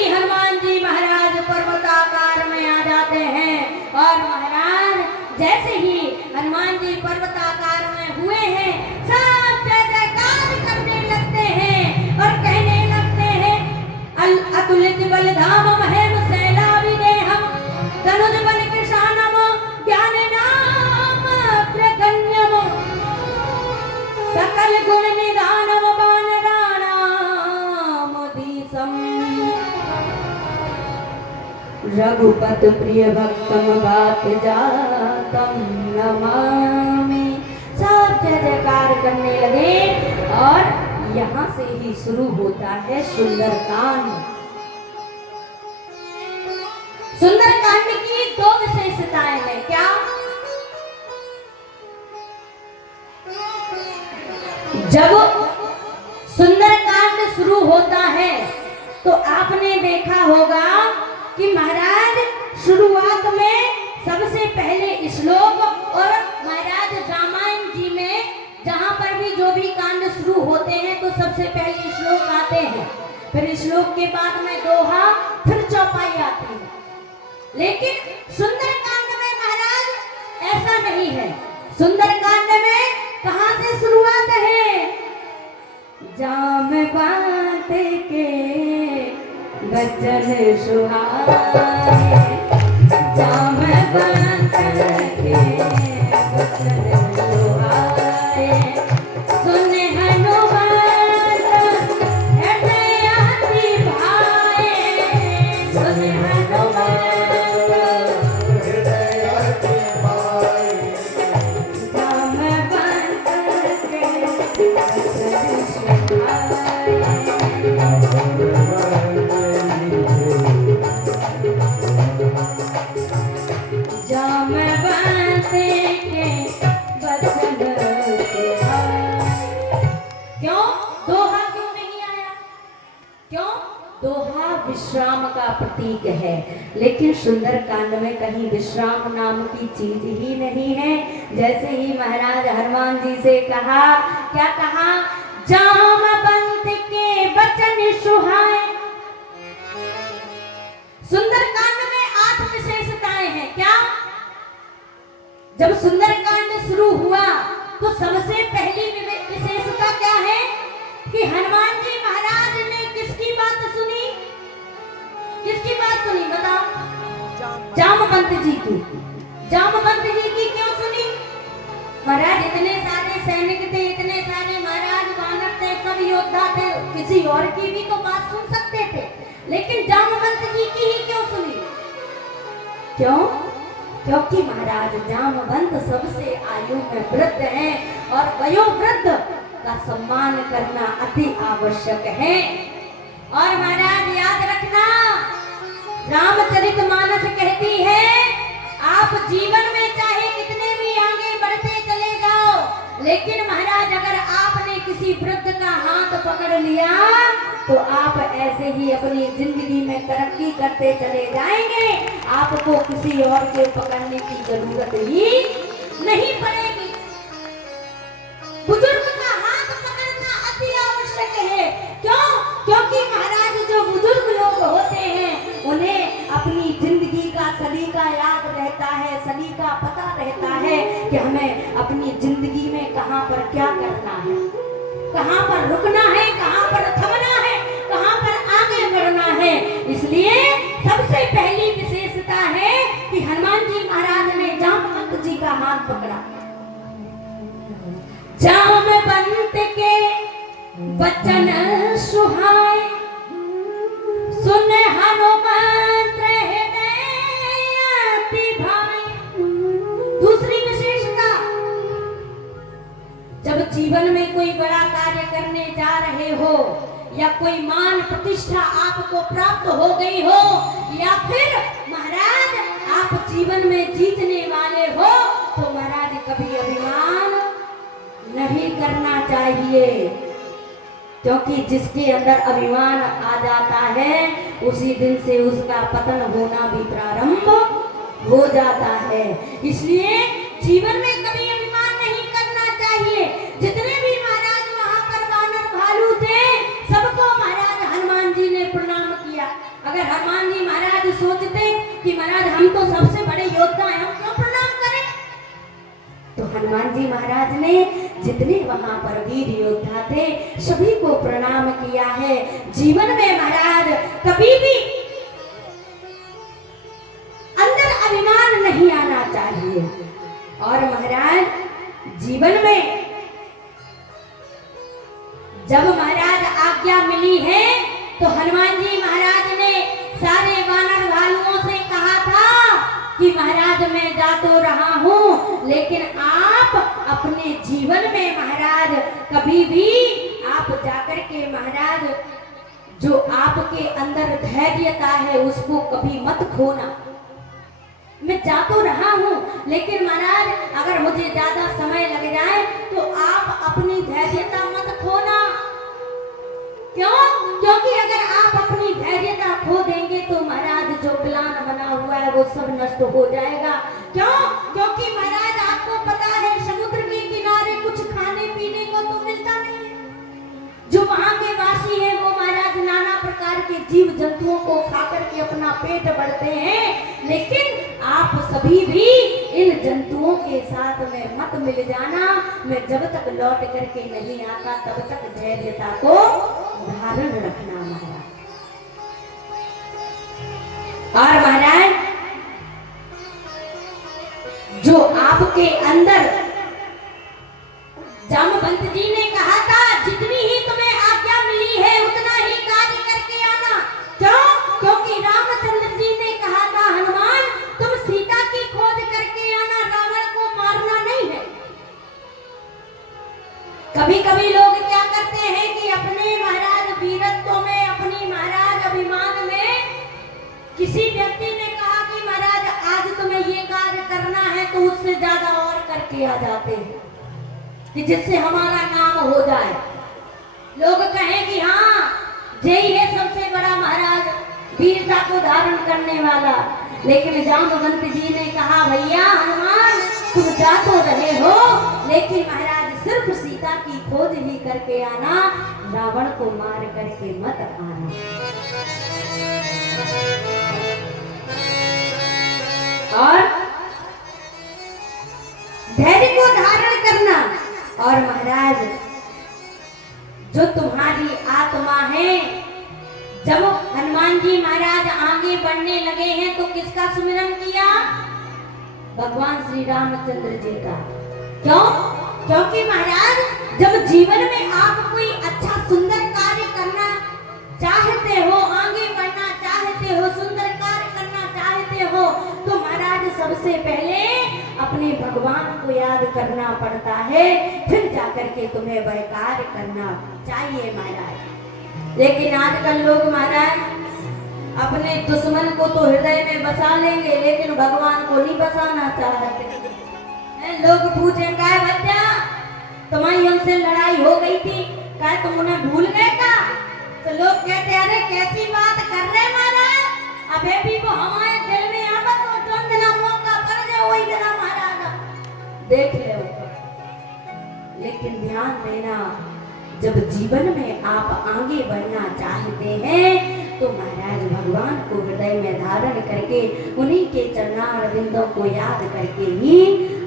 ही हनुमान जी महाराज पर्वताकार में आ जाते हैं। और महाराज जैसे ही हनुमान जी पर्वताकार में हुए हैं, सब जय जयकार करने लगते हैं और कहने लगते हैं, अतुलित बलधाम महेम शैलाविदेहम धनुज बल कृशानम ज्ञाननाम प्रगण्यम सकल गुण निधानम वानराणाम धीसम रघुपत प्रिय भक्तम गात जातम नमामि। सब जय जयकार करने लगे और यहाँ से ही शुरू होता है सुंदरकांड। सुंदरकांड की दो विशेषताएं हैं। क्या? जब सुंदरकांड शुरू होता है तो आपने देखा होगा कि महाराज शुरुआत में सबसे पहले श्लोक, और महाराज रामायण जी में जहां पर भी जो भी कांड शुरू होते हैं तो सबसे पहले श्लोक आते हैं, फिर श्लोक के बाद में दोहा, फिर चौपाई आती है। लेकिन सुंदरकांड में महाराज ऐसा नहीं है। सुंदरकांड में कहां से शुरुआत है? जामवंत के बचन सुहाए, जामवंत के बचन सुहाए, सुन हनुमान हृदय अति भाए, सुन हनुमान हृदय अति भाए, जामवंत के बचन सुहाए। विश्राम का प्रतीक है, लेकिन सुंदरकांड में कहीं विश्राम नाम की चीज ही नहीं है। जैसे ही महाराज हनुमान जी से कहा, क्या कहा? जामवंत के वचन सुहाए। सुंदरकांड में 8 विशेषताएं हैं। क्या? जब सुंदरकांड शुरू हुआ तो सबसे पहली विशेषता क्या है कि हनुमान जी महाराज ने किसकी बात सुनी? किसकी बात सुनी बताओ? जामवंत जी की। जामवंत जी की क्यों सुनी? महाराज इतने सारे सैनिक थे, इतने सारे महाराज वानर थे, सब योद्धा थे, किसी और की भी तो बात सुन सकते थे, लेकिन जामवंत जी की ही क्यों सुनी? क्यों? क्योंकि महाराज जामवंत सबसे आयु में वृद्ध हैं और वयोवृद्ध का सम्मान करना अति आवश्यक है। और महाराज याद रखना, रामचरितमानस कहती है, आप जीवन में चाहे कितने भी आगे बढ़ते चले जाओ, लेकिन महाराज अगर आपने किसी वृद्ध का हाथ पकड़ लिया तो आप ऐसे ही अपनी जिंदगी में तरक्की करते चले जाएंगे। आपको किसी और के पकड़ने की जरूरत ही नहीं पड़ेगी। बुजुर्ग का हाथ पकड़ना अति आवश्यक है। क्यों? क्योंकि महाराज जो बुजुर्ग लोग होते हैं उन्हें अपनी जिंदगी का सलीका याद रहता है, सलीका पता रहता है कि हमें अपनी जिंदगी में कहां पर क्या करना है, कहां पर रुकना है, कहां पर थमना है, कहां पर आगे बढ़ना है। इसलिए सबसे पहली विशेषता है कि हनुमान जी महाराज ने जामवंत जी का हाथ पकड़ा। जामवंत के वचन सुहाए, सुन हनुमान हृदय अति भाए। दूसरी विशेषता, जब जीवन में कोई बड़ा कार्य करने जा रहे हो या कोई मान प्रतिष्ठा आपको प्राप्त हो गई हो या फिर महाराज आप जीवन में जीतने वाले हो तो महाराज कभी अभिमान नहीं करना चाहिए, क्योंकि जिसके अंदर अभिमान आ जाता है उसी दिन से उसका पतन होना भी प्रारंभ हो जाता है। इसलिए जीवन में कभी अभिमान नहीं करना चाहिए। जितने भी महाराज वहां पर वानर भालू थे सबको महाराज हनुमान जी ने प्रणाम किया। अगर हनुमान जी महाराज सोचते कि महाराज हम तो सबसे बड़े योद्धा हैं, हम क्यों प्रणाम करें? तो हनुमान जी महाराज ने जितने वहां पर वीर योद्धा थे सभी को प्रणाम किया है। जीवन में महाराज कभी भी अंदर अभिमान नहीं आना चाहिए। और महाराज जीवन में जब महाराज आज्ञा मिली है तो हनुमान जी महाराज ने सारे वानर भालुओं से कहा था कि महाराज मैं जा तो रहा हूं, लेकिन आप अपने जीवन में महाराज कभी भी आप जाकर के महाराज जो आपके अंदर धैर्यता है उसको कभी मत खोना। मैं जा तो रहा हूं, लेकिन महाराज अगर मुझे ज्यादा समय लग जाए तो आप अपनी धैर्यता मत खोना। क्यों? क्योंकि अगर आप अपनी धैर्यता खो देंगे तो महाराज जो प्लान बना हुआ है वो सब नष्ट हो जाएगा। क्यों? क्योंकि महाराज आपको पता है समुद्र के किनारे कुछ खाने पीने को तो मिलता नहीं है। जो वहां के वासी है वो महाराज नाना प्रकार के जीव जंतुओं को खाकर के अपना पेट भरते हैं, लेकिन आप सभी भी इन जंतुओं के साथ में मत मिल जाना। मैं जब तक लौट करके नहीं आता तब तक धैर्यता को धारण रखना महाराज। और महाराज जो आपके अंदर जामवंत जी ने कहा था जितनी ही तुम्हें आज्ञा मिली है उतना ही कार्य करके आना। क्यों? क्योंकि रामचंद्र जी ने कहा था हनुमान तुम सीता की खोज करके आना, रावण को मारना नहीं है। कभी कभी लोग क्या करते हैं कि अपने महाराज वीरत्व में, अपनी महाराज अभिमान में, किसी व्यक्ति ने कहा कि महाराज आज तुम्हें ये कार्य करना है तो उससे ज्यादा और करके आ जाते हैं कि जिससे हमारा नाम हो जाए। लोग कहें कि हाँ यही है सबसे बड़ा महाराज, वीरता को धारण करने वाला। लेकिन जामवंत जी ने कहा भैया हनुमान तुम जा तो रहे हो, लेकिन महाराज सिर्फ सीता की खोज ही करके आना, रावण को मार करके मत आना। और धैर्य को धारण करना। और महाराज जो तुम्हारी आत्मा है, जब हनुमान जी महाराज आगे बढ़ने लगे हैं तो किसका सुमिरन किया? भगवान श्री रामचंद्र जी का। क्यों? क्योंकि महाराज जब जीवन में आप कोई अच्छा सुंदर कार्य करना चाहते हो, आगे बढ़ना चाहते हो, सुंदर कार्य करना चाहते हो, तो महाराज सबसे पहले अपने भगवान को याद करना पड़ता है, फिर जाकर के तुम्हें वह कार्य करना चाहिए महाराज। लेकिन आजकल लोग महाराज अपने दुश्मन को तो हृदय में बसा लेंगे, लेकिन भगवान को नहीं बसाना चाहते। लोग पूछे क्या बच्चा तुम्हारी हमसे लड़ाई हो गई थी, क्या तुम उन्हें भूल गए का? तो लोग कहते अरे कैसी बात कर रहे महाराज, अबे भी वो हमारे दिल में आवा तो जो दिन मौका पड़ जाए वही दिन महाराज देख ले। लेकिन ध्यान देना, जब जीवन में आप आगे बढ़ना चाहते हैं तो महाराज भगवान को हृदय में धारण करके उन्हीं के चरणारविंदों को याद करके ही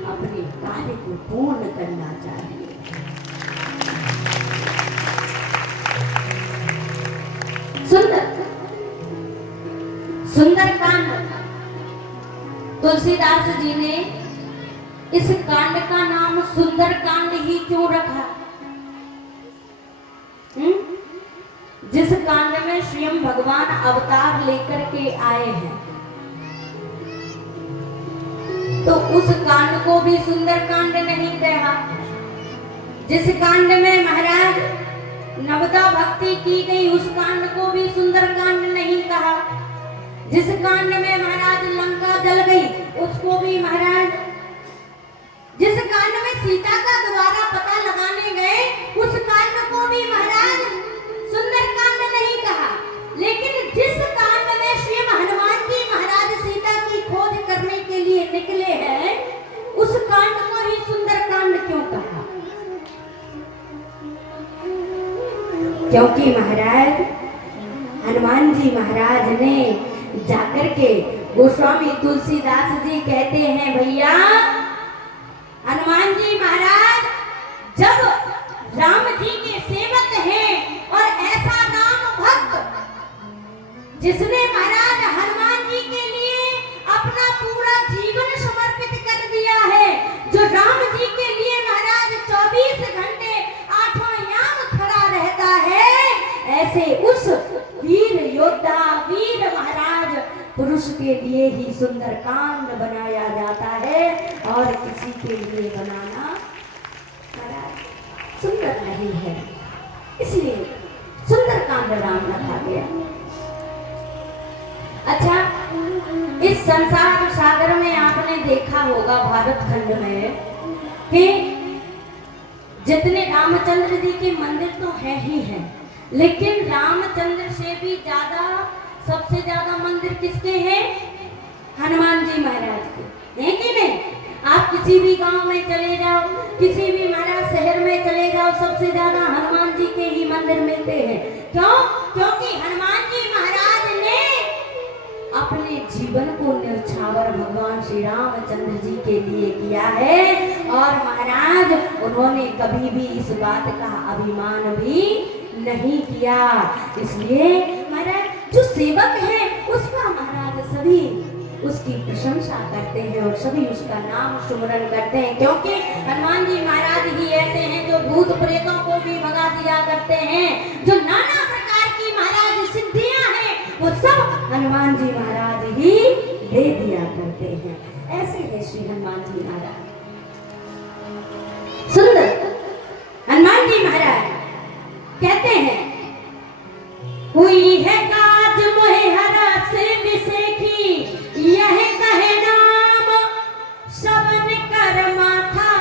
अपने कार्य को पूर्ण करना चाहिए। सुंदर कांड तुलसीदास जी ने इस कांड का नाम सुंदर कांड ही क्यों रखा? जिस कांड में स्वयं भगवान अवतार लेकर के आए हैं, तो उस कांड को भी सुंदर कांड नहीं कहा। जिस कांड में महाराज नवदा भक्ति की गई उस कांड को भी सुंदर कांड नहीं कहा। जिस कांड में महाराज लंका जल गई उसको भी महाराज, जिस कांड में सीता का दोबारा पता लगाने गए उस कांड को भी महाराज सुंदर कांड नहीं कहा। लेकिन जिस कांड में स्वयं हनुमान जी महाराज सीता की खोज करने के लिए निकले हैं उस कांड को ही सुंदर कांड क्यों कहा? क्योंकि महाराज हनुमान जी महाराज महाराज ने जाकर के गोस्वामी तुलसीदास जी कहते हैं, भैया हनुमान जी महाराज जब राम जी के सेवक हैं और ऐसा राम भक्त जिसने महाराज हनुमान जी के लिए अपना पूरा जीवन समर्पित कर दिया है, जो राम जी के लिए महाराज 24 घंटे आठों याम खड़ा रहता है, ऐसे उस वीर योद्धा वीर महाराज पुरुष के लिए ही सुंदरकांड बनाया जाता है और किसी के लिए बनाना महाराज सुंदर नहीं है, इसलिए सुंदरकांड राम रखा गया। अच्छा, इस संसार सागर में आपने देखा होगा भारत खंड में कि जितने रामचंद्र जी के मंदिर तो है ही है, लेकिन रामचंद्र से भी ज्यादा सबसे ज्यादा मंदिर किसके हैं? हनुमान जी महाराज के हैं कि नहीं? आप किसी भी गांव में चले जाओ, किसी भी महाराज शहर में चले जाओ, सबसे ज्यादा हनुमान जी के ही मंदिर मिलते हैं। क्यों? क्योंकि हनुमान जी महाराज ने अपने जीवन को न्यौछावर भगवान श्री रामचंद्र जी के लिए किया है और महाराज उन्होंने कभी भी इस बात का अभिमान भी नहीं किया। इसलिए महाराज जो सेवक है उसका महाराज सभी उसकी प्रशंसा करते हैं और सभी उसका नाम सुमरन करते हैं, क्योंकि हनुमान जी महाराज ही ऐसे हैं जो भूत प्रेतों को भी भगा दिया करते हैं, जो नाना प्रकार की महाराज सिद्धियां हैं वो सब हनुमान जी महाराज ही दे दिया करते हैं। ऐसे है श्री हनुमान जी महाराज सुंदर। हनुमान जी महाराज कहते हैं, हुई है काज मोहे हरा से विसेखी, यह कहे नाम सबन कर माथा।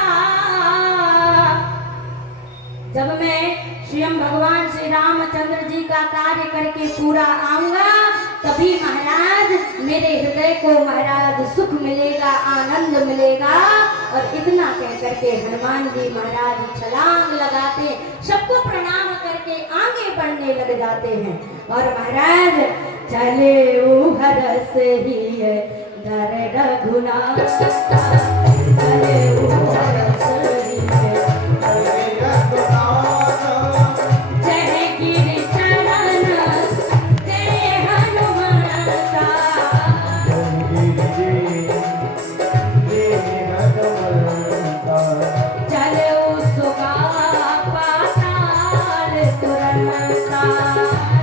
जब मैं स्वयं भगवान श्री रामचंद्र जी का कार्य करके पूरा आऊंगा तभी महाराज मेरे हृदय को महाराज सुख मिलेगा, आनंद मिलेगा। और इतना कह करके हनुमान जी महाराज छलांग लगाते, सबको प्रणाम करके आगे बढ़ने लग जाते हैं और महाराज चले हरस ही है धर रघुनाथ, चले हरस ही है जय गिरि चरण जय हनुमंता, चले सुगा पाताल तुरंता,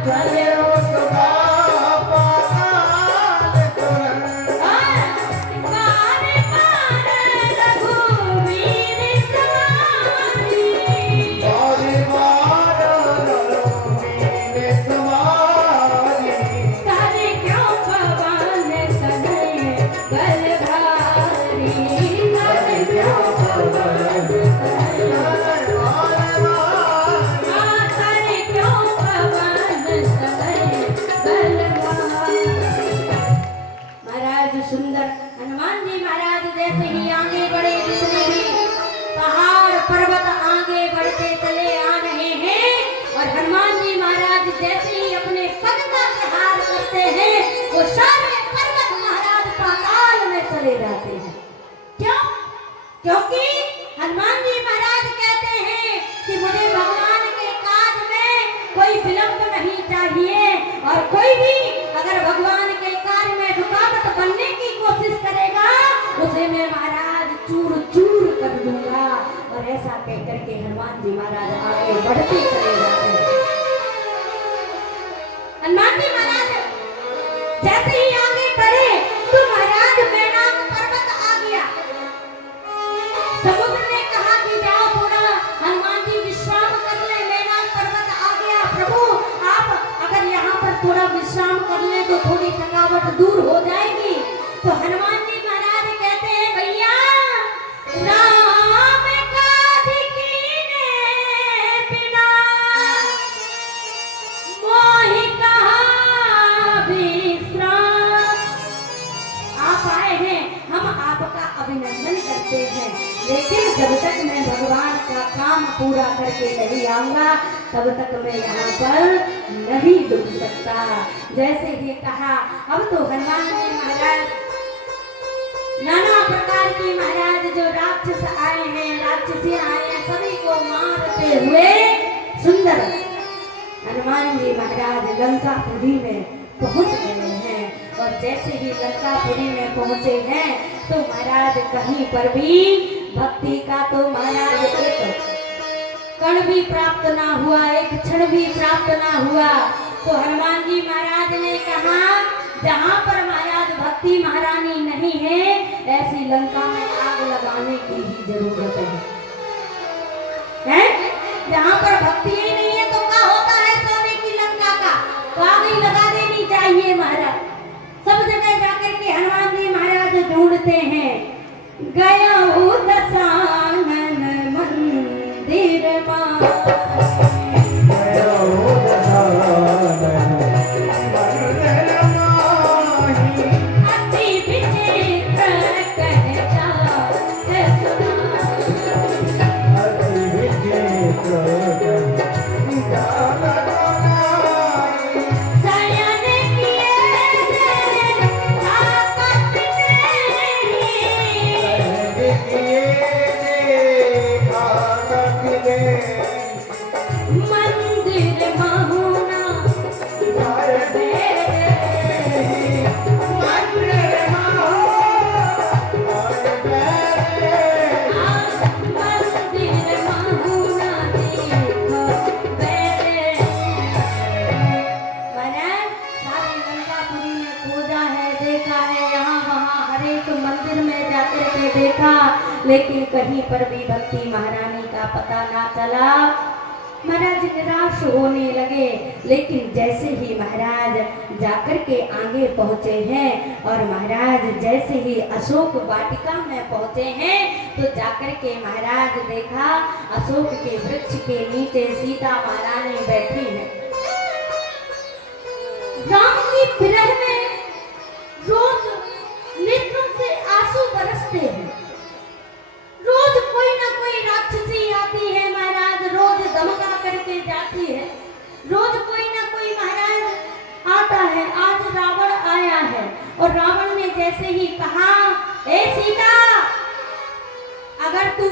चले सुगा सुंदर। हनुमान जी महाराज जैसे ही आगे बढ़े, जितने भी पहाड़ पर्वत आगे बढ़ते चले आ रहे हैं और हनुमान जी महाराज जैसे ही अपने पद का प्रहार करते हैं वो सारे पर्वत महाराज पाताल में चले जाते हैं। क्यों? क्योंकि हनुमान जी महाराज कहते हैं कि मुझे भगवान के काज में कोई विलंब नहीं चाहिए और कोई भी अगर भगवान के कार्य में रुकावट बनने की कोशिश करेगा उसे मैं महाराज चूर चूर कर दूंगा। और ऐसा कह करके हनुमान जी महाराज आगे बढ़ते चले जाते हैं। हनुमान जी महाराज जैसे ही आगे बढ़े तो महाराज मैदान पर्वत आ गया। समुद्र ने कहा कि जाओ थोड़ा हनुमान जी विश्राम कर ले, मैदान पर्वत आ गया। प्रभु आप अगर यहाँ पर थोड़ा विश्राम कर ले तो थोड़ी थकावट दूर हो जाएगी। तो हनुमान जी महाराज कहते हैं, भैया राम काज कीने बिना मोहि कहा विश्राम। आप आए हैं, हम आपका अभिनंदन करते हैं, लेकिन जब तक मैं भगवान का काम पूरा करके नहीं आऊंगा तब तक मैं यहाँ पर नहीं डूब सकता। जैसे ही कहा, अब तो हनुमान जी महाराज नाना प्रकार की महाराज जो राक्षस आए हैं, राक्षसी आए हैं, सभी को मारते हुए सुंदर हनुमान जी महाराज लंकापुरी में पहुंच गए हैं। और जैसे ही लंकापुरी में पहुंचे हैं तो महाराज कहीं पर भी भक्ति का तो महाराज एक कण भी प्राप्त ना हुआ, एक क्षण भी प्राप्त ना हुआ। तो हनुमान जी महाराज ने कहा, जहाँ पर महाराज भक्ति महारानी नहीं है, ऐसी लंका में आग लगाने की ही जरूरत है? जहाँ पर भक्ति ही नहीं है तो क्या होता है सोने की लंका का? तो आग ही लगा देनी चाहिए महाराज। सब जगह जाकर के हनुमान जी महाराज ढूंढते हैं। गया हूँ दशानन मंदिर मां, गया हूँ दशानन मंदिर माही, अति विचित्र कहता है सुना, अति विचित्र कहता देखा, लेकिन कहीं पर भी भक्ति महारानी का पता ना चला। महाराज निराश होने लगे। लेकिन जैसे ही महाराज जाकर के आगे पहुंचे हैं और महाराज जैसे ही अशोक वाटिका में पहुंचे हैं तो जाकर के महाराज देखा, अशोक के वृक्ष के नीचे सीता महारानी बैठी है। राम की विरह में रोज नेत्रों से आंसू बरसते हैं। रोज कोई ना कोई राक्षसी आती है महाराज, रोज धमका करके जाती है। रोज कोई ना कोई महाराज आता है। आज रावण आया है और रावण ने जैसे ही कहा, ए सीता, अगर तू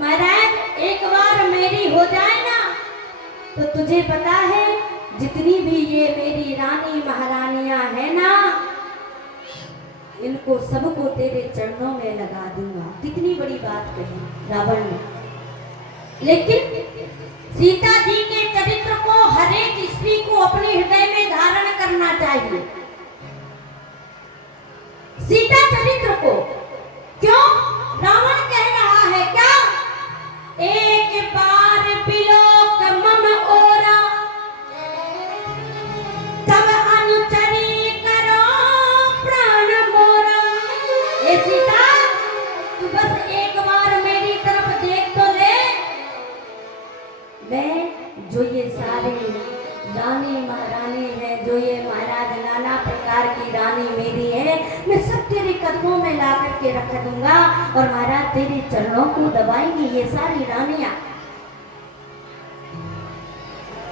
महाराज एक बार मेरी हो जाए ना तो तुझे पता है जितनी भी ये मेरी रानी महारानियां है ना, इनको सबको तेरे चरणों में लगा दूंगा। कितनी बड़ी बात कही रावण ने। लेकिन सीता जी के चरित्र को हर एक स्त्री को अपने हृदय में धारण करना चाहिए। सीता चरित्र को क्यों रावण कह रहा है क्या? एक बार बिलोक मम ओरा, तब अनुचरी करो प्राण मोरा। ए सीता, तू बस एक बार मेरी तरफ देख तो ले। मैं जो ये सारे रानी महारानी है, जो ये महाराज नाना प्रकार की रानी मेरी है, मैं सब तेरे कदमों में ला करके रख दूंगा और महाराज तेरे चरणों को दबाएंगी ये सारी रानियां।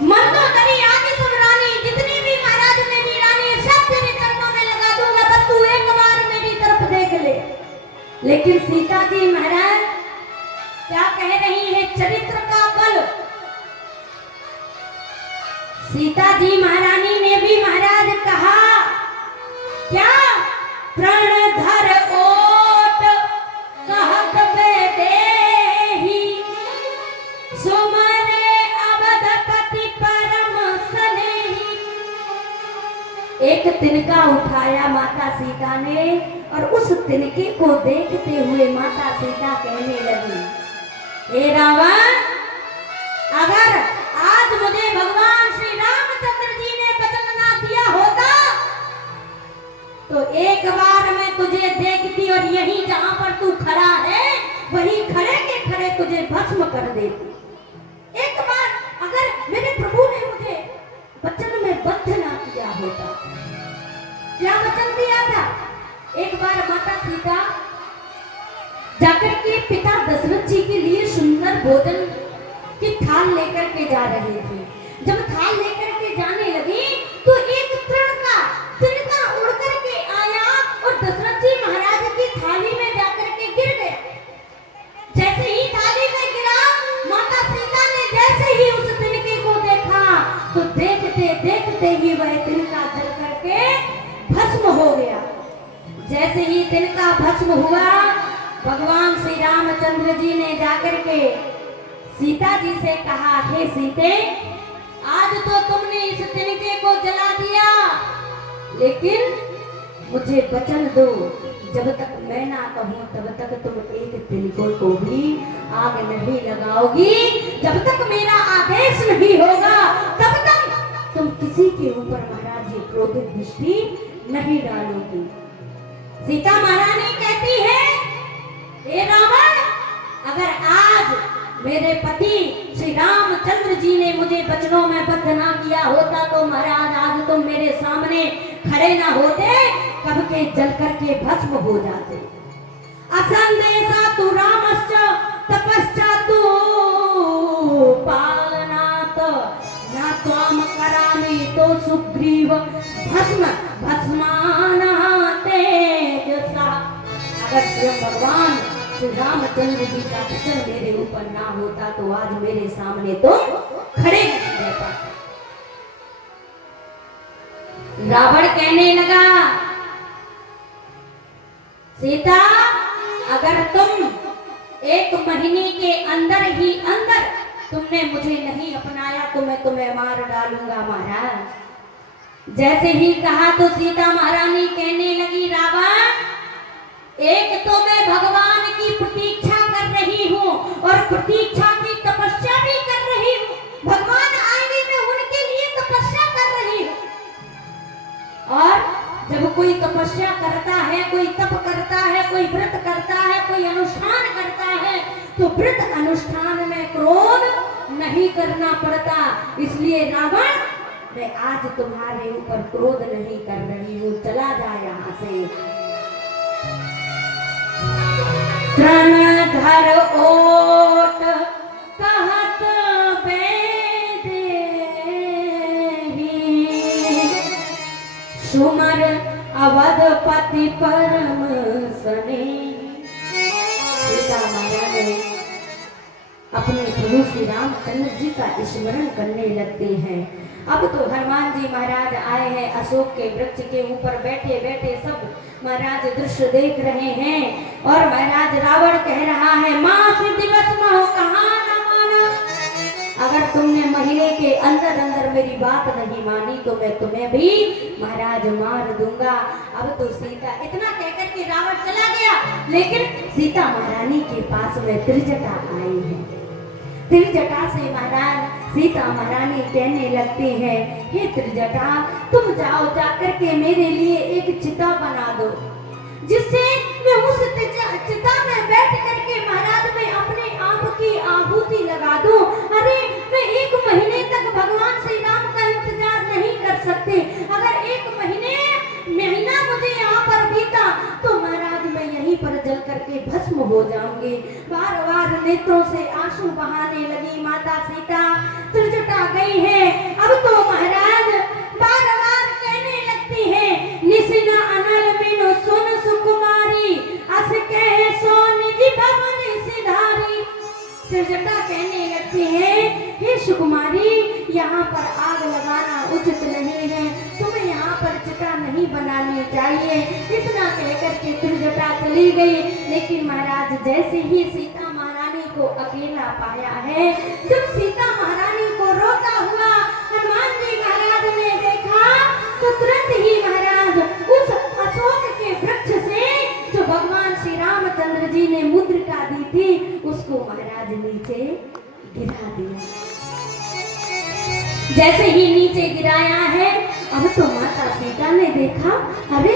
मंदोदरी आदि सब रानी, जितनी भी महाराज मेरी रानी है, सब तेरे चरणों में लगा दूंगा, बस तू एक बार मेरी तरफ देख ले। लेकिन सीता जी महाराज क्या कह रही है? चरित्र का बल। सीता जी महारानी ने भी महाराज कहा क्या? प्रणधर ओट कहत बेदेही, सुमरे अवधपति परम स्नेही। एक तिनका उठाया माता सीता ने और उस तिनके को देखते हुए माता सीता कहने लगी, हे रावण, अगर आज मुझे भगवान श्री रामचंद्र जी ने वचन ना दिया होता तो एक बार मैं तुझे देखती और यहीं जहां पर तू खड़ा है वहीं खड़े के खड़े तुझे भस्म कर देती। एक बार अगर मेरे प्रभु ने मुझे वचन में बद्ध ना किया होता। क्या वचन दिया था? एक बार माता सीता जाकर के पिता दशरथ जी के लिए सुंदर भोजन की थाल लेकर के जा रही थी। जब थाल लेकर के जाने लगी तो एक तिनका उड़ करके आया और दशरथ जी महाराज की थाली में जाकर के गिर गया। जैसे ही थाली में गिरा, माता सीता ने जैसे ही उस तिनके को देखा तो देखते देखते ही वह तिनका जल करके भस्म हो गया। जैसे ही तिनका भस्म हुआ, भगवान श्री रामचंद्र जी ने जाकर के सीता जी से कहा, हे सीते, आज तो तुमने इस तिनके को जला दिया, लेकिन मुझे वचन दो, जब तक मैं ना कहूं तब तक तुम एक तिनकों को भी आग नहीं लगाओगी। जब तक मेरा आदेश नहीं होगा तब तक तुम किसी के ऊपर महाराज जी क्रोधित दृष्टि नहीं डालोगी। सीता महारानी कहती है, हे रावण, अगर आज मेरे पति श्री रामचंद्र जी ने मुझे वचनों में बद्ध ना किया होता तो महाराज आज तुम मेरे सामने खड़े ना होते, कब के जल करके भस्म हो जाते। असंदेशा तु रामश्च तपश्चा तु पालनात् न त्वाम करामि तो सुग्रीव भस्म भस्माना तेजसा। अगर स्वयं भगवान श्री रामचंद्र जी का वचन मेरे ऊपर ना होता तो आज मेरे सामने तो खड़े नहीं रह पाते। रावण कहने लगा, सीता, अगर तुम 1 महीने के अंदर ही अंदर तुमने मुझे नहीं अपनाया तो मैं तुम्हें मार डालूंगा महाराज। जैसे ही कहा तो सीता महारानी कहने लगी, रावण, एक तो मैं भगवान की प्रतीक्षा कर रही हूँ और प्रतीक्षा की तपस्या भी कर रही हूँ। भगवान आएंगे, मैं उनके लिए तपस्या कर रही हूँ। और जब कोई तपस्या करता है, कोई तप करता है, कोई व्रत करता है, कोई अनुष्ठान करता है, तो व्रत अनुष्ठान में क्रोध नहीं करना पड़ता। इसलिए रावण, मैं आज तुम्हारे ऊपर क्रोध नहीं कर रही हूँ, चला जा यहाँ से। धर ओट कहत बेदेहि, सुमर अवधपति परम स्नेही। सीता माता ने अपने प्रभु श्री रामचंद्र जी का स्मरण करने लगते हैं। अब तो हनुमान जी महाराज आए हैं, अशोक के वृक्ष के ऊपर बैठे बैठे सब महाराज दृश्य देख रहे हैं। और महाराज रावण कह रहा है, माँ से दिवस महो कहाँ न माना, अगर तुमने महीने के अंदर अंदर मेरी बात नहीं मानी तो मैं तुम्हें भी महाराज मार दूंगा। अब तो सीता, इतना कहकर के रावण चला गया, लेकिन सीता महारानी के पास में त्रिजटा आई है। त्रिजटा से महाराज सीता महारानी कहने लगती है, हे त्रिजटा, तुम जाओ, जाकर के मेरे लिए एक चिता बना दो, जिससे मैं उस चिता में बैठ करके महाराज में अपने आप की आहुति लगा दूं। अरे मैं 1 महीने तक भगवान श्री राम का इंतजार नहीं कर सकते। अगर 1 महीना मुझे यहाँ पर बीता तो महाराज मैं यहीं पर जल करके भस्म हो जाऊंगी। बार बार नेत्रों से आंसू बहाने लगी माता सीता। त्रिजटा गई है। अब तो महाराज बार बार कहने लगती है, निशिना अनल बिनु सुन सुकुमारी, अस कहे सो निज भवन सिधारी। त्रिजटा कहने लगती है, हे सुकुमारी, यहाँ पर आग लगाना उचित नहीं है, तुम्हें यहाँ पर चिता नहीं बनानी चाहिए। इतना कहकर के त्रिजटा चली गई। लेकिन महाराज जैसे ही सीता महारानी को अकेला पाया है, जब सीता महारानी को रोता हुआ हनुमान जी महाराज ने देखा तो तुरंत ही महाराज उस अशोक के वृक्ष से जो भगवान श्री रामचंद्र जी ने मुद्रिका दी थी उसको महाराज नीचे गिरा दिया। जैसे ही नीचे गिराया है, अब तो माता सीता ने देखा, अरे